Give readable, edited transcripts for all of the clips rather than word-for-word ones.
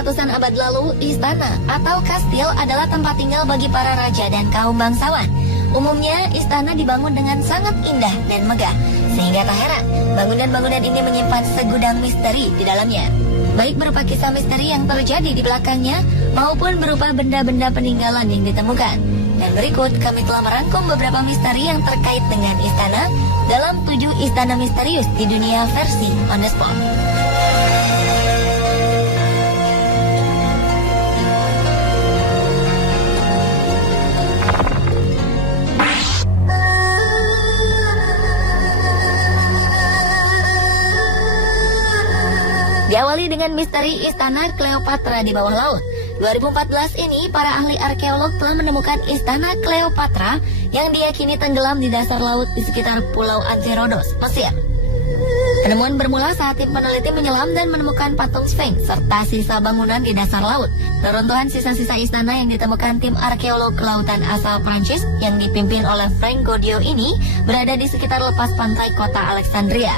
ratusan abad lalu, istana atau kastil adalah tempat tinggal bagi para raja dan kaum bangsawan. Umumnya, istana dibangun dengan sangat indah dan megah, sehingga tak heran bangunan-bangunan ini menyimpan segudang misteri di dalamnya. Baik berupa kisah misteri yang terjadi di belakangnya, maupun berupa benda-benda peninggalan yang ditemukan. Dan berikut kami telah merangkum beberapa misteri yang terkait dengan istana dalam 7 istana misterius di dunia versi On The Spot. Diawali dengan misteri Istana Cleopatra di bawah laut. 2014 ini, para ahli arkeolog telah menemukan Istana Cleopatra yang diyakini tenggelam di dasar laut di sekitar Pulau Antirodos, Mesir. Penemuan bermula saat tim peneliti menyelam dan menemukan patung Sphinx serta sisa bangunan di dasar laut. Reruntuhan sisa-sisa istana yang ditemukan tim arkeolog kelautan asal Prancis yang dipimpin oleh Frank Godiot ini berada di sekitar lepas pantai kota Alexandria.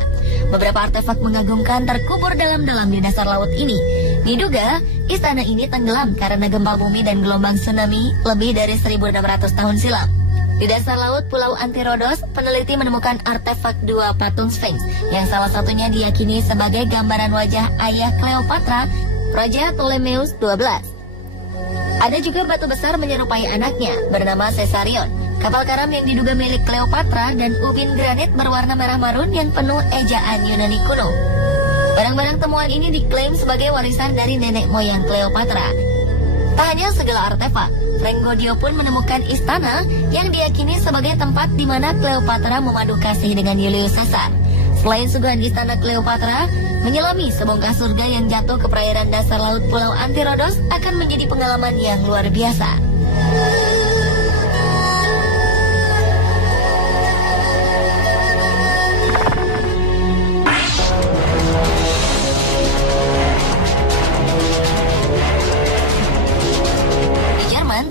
Beberapa artefak mengagumkan terkubur dalam-dalam di dasar laut ini. Diduga, istana ini tenggelam karena gempa bumi dan gelombang tsunami lebih dari 1.600 tahun silam. Di dasar laut Pulau Antirodos, peneliti menemukan artefak 2 patung Sphinx, yang salah satunya diyakini sebagai gambaran wajah ayah Cleopatra, Raja Ptolemeus XII. Ada juga batu besar menyerupai anaknya, bernama Caesarion, kapal karam yang diduga milik Cleopatra, dan ubin granit berwarna merah marun yang penuh ejaan Yunani kuno. Barang-barang temuan ini diklaim sebagai warisan dari nenek moyang Cleopatra. Tak hanya segala artefak, Frank Godiot pun menemukan istana yang diyakini sebagai tempat di mana Cleopatra memadu kasih dengan Julius Caesar. Selain suguhan istana Cleopatra, menyelami sebongkah surga yang jatuh ke perairan dasar laut Pulau Antirodos akan menjadi pengalaman yang luar biasa.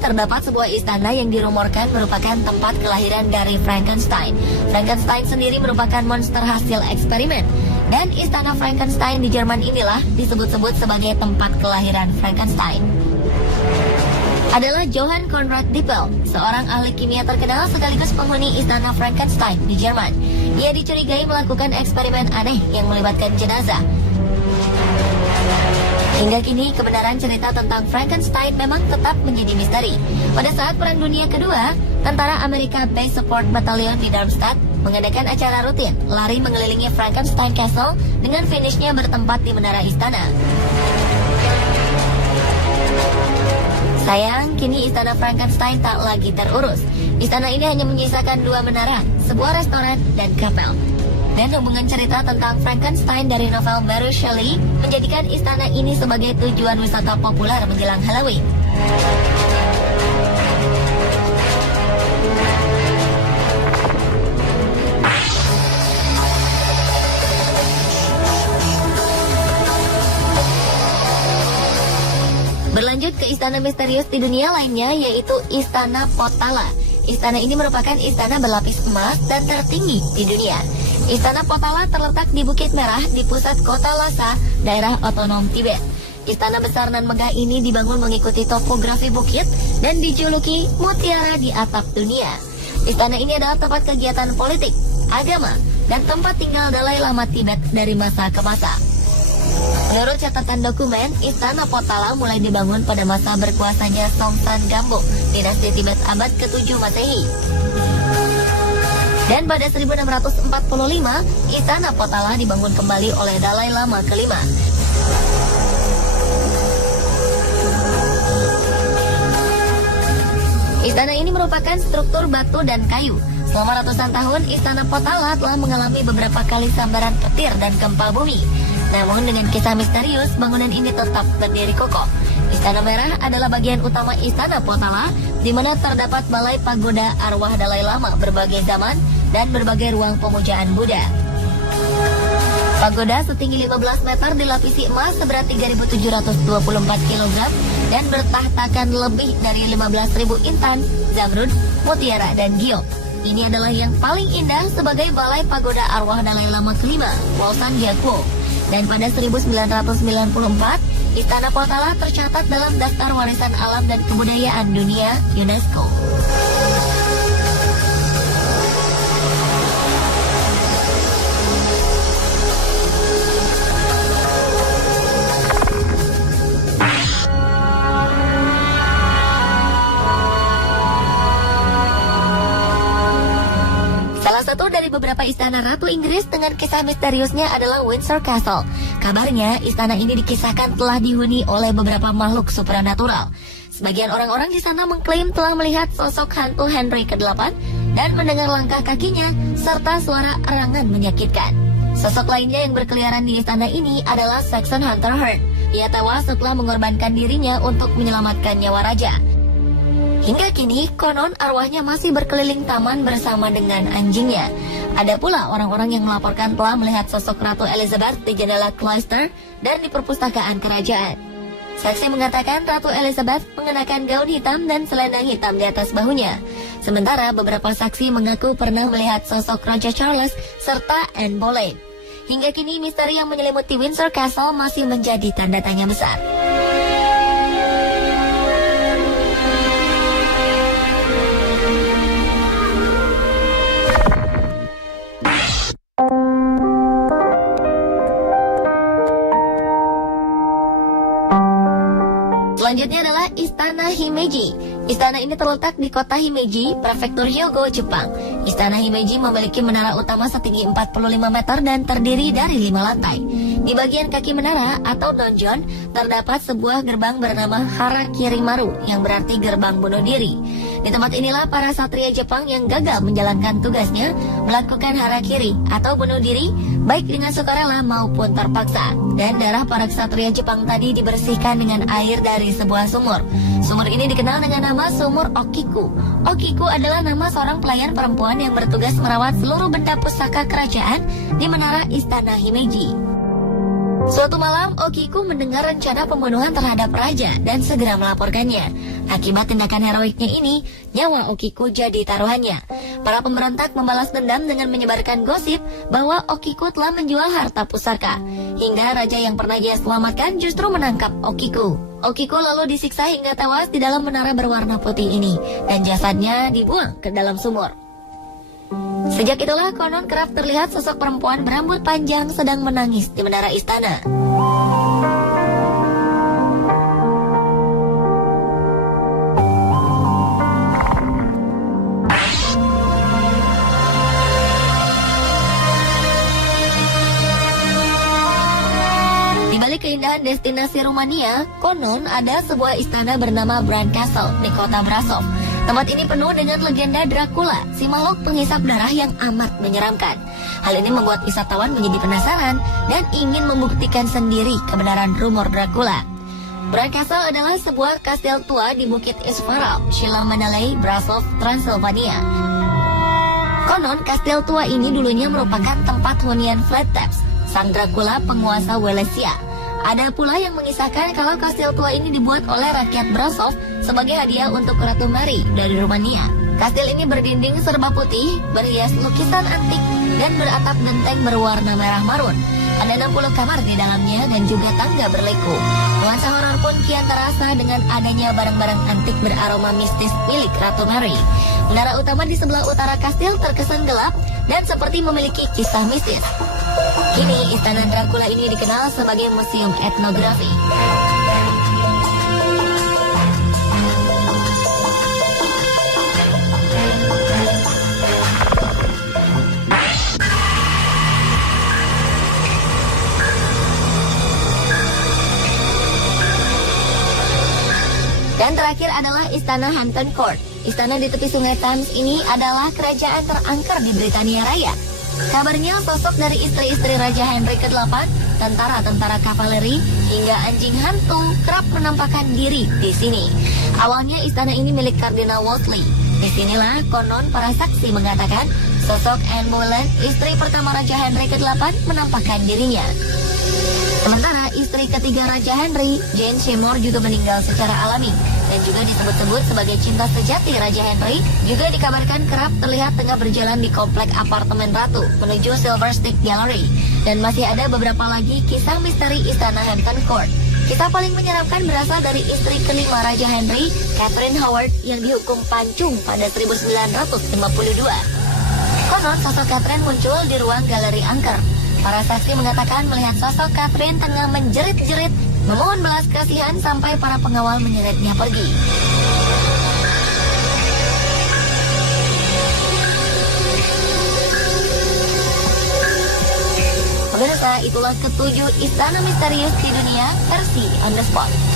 Terdapat sebuah istana yang dirumorkan merupakan tempat kelahiran dari Frankenstein. Frankenstein sendiri merupakan monster hasil eksperimen. Dan istana Frankenstein di Jerman inilah disebut-sebut sebagai tempat kelahiran Frankenstein. Adalah Johann Conrad Dippel, seorang ahli kimia terkenal sekaligus penghuni istana Frankenstein di Jerman. Ia dicurigai melakukan eksperimen aneh yang melibatkan jenazah. Hingga kini, kebenaran cerita tentang Frankenstein memang tetap menjadi misteri. Pada saat Perang Dunia Kedua, tentara Amerika Base Support Battalion di Darmstadt mengadakan acara rutin lari mengelilingi Frankenstein Castle dengan finishnya bertempat di menara istana. Sayang, kini istana Frankenstein tak lagi terurus. Istana ini hanya menyisakan 2 menara, sebuah restoran, dan kapel. Dan hubungan cerita tentang Frankenstein dari novel Mary Shelley menjadikan istana ini sebagai tujuan wisata populer menjelang Halloween. Berlanjut ke istana misterius di dunia lainnya, yaitu Istana Potala. Istana ini merupakan istana berlapis emas dan tertinggi di dunia. Istana Potala terletak di Bukit Merah di pusat kota Lhasa, daerah otonom Tibet. Istana besar nan megah ini dibangun mengikuti topografi bukit dan dijuluki mutiara di atap dunia. Istana ini adalah tempat kegiatan politik, agama, dan tempat tinggal Dalai Lama Tibet dari masa ke masa. Menurut catatan dokumen, Istana Potala mulai dibangun pada masa berkuasanya Songsan Gambok, dinasti Tibet abad ke-7 Masehi. Dan pada 1645, Istana Potala dibangun kembali oleh Dalai Lama kelima. Istana ini merupakan struktur batu dan kayu. Selama ratusan tahun, Istana Potala telah mengalami beberapa kali sambaran petir dan gempa bumi. Namun dengan kisah misterius, bangunan ini tetap berdiri kokoh. Istana Merah adalah bagian utama Istana Potala, di mana terdapat balai pagoda arwah Dalai Lama berbagai zaman dan berbagai ruang pemujaan Buddha. Pagoda setinggi 15 meter dilapisi emas seberat 3.724 kg dan bertahtakan lebih dari 15.000 intan, zamrud, mutiara, dan giok. Ini adalah yang paling indah sebagai balai pagoda arwah Dalai Lama kelima, Wolsan Gyatso. Dan pada 1994, Istana Potala tercatat dalam Daftar Warisan Alam dan Kebudayaan Dunia UNESCO. Satu dari beberapa istana Ratu Inggris dengan kisah misteriusnya adalah Windsor Castle. Kabarnya, istana ini dikisahkan telah dihuni oleh beberapa makhluk supranatural. Sebagian orang-orang di sana mengklaim telah melihat sosok hantu Henry ke-8 dan mendengar langkah kakinya serta suara erangan menyakitkan. Sosok lainnya yang berkeliaran di istana ini adalah Saxon Hunter Hearn. Ia tewas setelah mengorbankan dirinya untuk menyelamatkan nyawa raja. Hingga kini, konon arwahnya masih berkeliling taman bersama dengan anjingnya. Ada pula orang-orang yang melaporkan telah melihat sosok Ratu Elizabeth di jendela Cloister dan di perpustakaan kerajaan. Saksi mengatakan Ratu Elizabeth mengenakan gaun hitam dan selendang hitam di atas bahunya. Sementara beberapa saksi mengaku pernah melihat sosok Raja Charles serta Anne Boleyn. Hingga kini, misteri yang menyelimuti Windsor Castle masih menjadi tanda tanya besar. Selanjutnya adalah Istana Himeji. Istana ini terletak di kota Himeji, Prefektur Hyogo, Jepang. Istana Himeji memiliki menara utama setinggi 45 meter dan terdiri dari 5 lantai. Di bagian kaki menara atau donjon terdapat sebuah gerbang bernama Harakiri-maru yang berarti gerbang bunuh diri. Di tempat inilah para satria Jepang yang gagal menjalankan tugasnya melakukan harakiri atau bunuh diri baik dengan sukarela maupun terpaksa. Dan darah para ksatria Jepang tadi dibersihkan dengan air dari sebuah sumur. Sumur ini dikenal dengan nama Sumur Okiku. Okiku adalah nama seorang pelayan perempuan yang bertugas merawat seluruh benda pusaka kerajaan di menara Istana Himeji. Suatu malam, Okiku mendengar rencana pembunuhan terhadap raja dan segera melaporkannya. Akibat tindakan heroiknya ini, nyawa Okiku jadi taruhannya. Para pemberontak membalas dendam dengan menyebarkan gosip bahwa Okiku telah menjual harta pusaka. Hingga raja yang pernah ia selamatkan justru menangkap Okiku. Okiku lalu disiksa hingga tewas di dalam menara berwarna putih ini, dan jasadnya dibuang ke dalam sumur. Sejak itulah konon kerap terlihat sosok perempuan berambut panjang sedang menangis di menara istana. Di balik keindahan destinasi Rumania, konon ada sebuah istana bernama Bran Castle di kota Brasov. Tempat ini penuh dengan legenda Dracula, si makhluk penghisap darah yang amat menyeramkan. Hal ini membuat wisatawan menjadi penasaran dan ingin membuktikan sendiri kebenaran rumor Dracula. Bran Castle adalah sebuah kastil tua di Bukit Isvarov, Shilomanalai, Brasov, Transylvania. Konon, kastil tua ini dulunya merupakan tempat hunian Flataps, sang Dracula penguasa Wallachia. Ada pula yang mengisahkan kalau kastil tua ini dibuat oleh rakyat Brasov sebagai hadiah untuk Ratu Mary dari Rumania. Kastil ini berdinding serba putih, berhias lukisan antik, dan beratap genteng berwarna merah marun. Ada 60 kamar di dalamnya dan juga tangga berliku. Nuansa horor pun kian terasa dengan adanya barang-barang antik beraroma mistis milik Ratu Mary. Menara utama di sebelah utara kastil terkesan gelap dan seperti memiliki kisah mistis. Kini, Istana Dracula ini dikenal sebagai museum etnografi. Dan terakhir adalah Istana Hampton Court. Istana di tepi sungai Thames ini adalah kerajaan terangker di Britania Raya. Kabarnya sosok dari istri-istri Raja Henry ke-8, tentara-tentara kavaleri, hingga anjing hantu kerap menampakkan diri di sini. Awalnya istana ini milik Kardinal Wolsey. Disinilah konon para saksi mengatakan sosok Anne Boleyn, istri pertama Raja Henry ke-8, menampakkan dirinya. Sementara istri ketiga Raja Henry, Jane Seymour, juga meninggal secara alami dan juga disebut-sebut sebagai cinta sejati Raja Henry, juga dikabarkan kerap terlihat tengah berjalan di komplek apartemen ratu menuju Silver Stick Gallery. Dan masih ada beberapa lagi kisah misteri Istana Hampton Court. Kisah paling menyeramkan berasal dari istri kelima Raja Henry, Catherine Howard, yang dihukum pancung pada 1952. Konon sosok Catherine muncul di ruang galeri angker. Para saksi mengatakan melihat sosok Catherine tengah menjerit-jerit, memohon belas kasihan sampai para pengawal menyeretnya pergi. Pemirsa, itulah ketujuh istana misterius di dunia versi On The Spot.